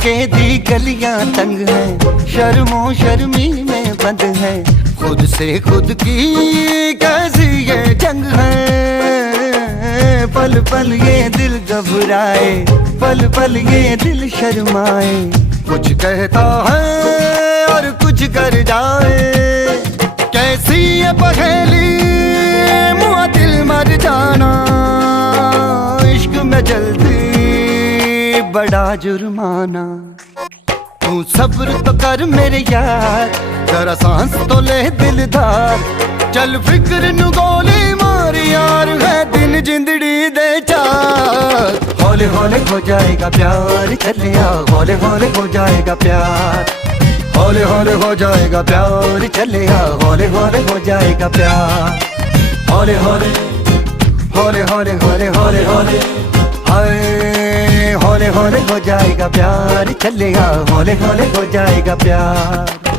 इश्के दी गलियां तंग है, शर्मो शर्मी में बंद है, खुद से खुद की कैसी ये जंग है। पल पल ये दिल घबराए, पल पल ये दिल शर्माए, कुछ कहता है और कुछ कर जाए। कैसी ये पहेली मुआ दिल मर जाना, इश्क में जल्दी बड़ा जुर्माना। तू सब्र तो कर मेरे यार, जरा सांस तो ले दिलदार, चल फिक्र नु गोली मार यार, है दिन जिंदड़ी दे चार। हौले हौले हो जाएगा प्यार, चलिया हौले हौले हो जाएगा प्यार, हौले हौले हो जाएगा प्यार, चलिया हौले हौले हो जाएगा प्यार। हौले हौले हौले हौले हौले हौले हौले हाय, हौले हौले हो जाएगा प्यार, चलेगा हौले हौले हो जाएगा प्यार।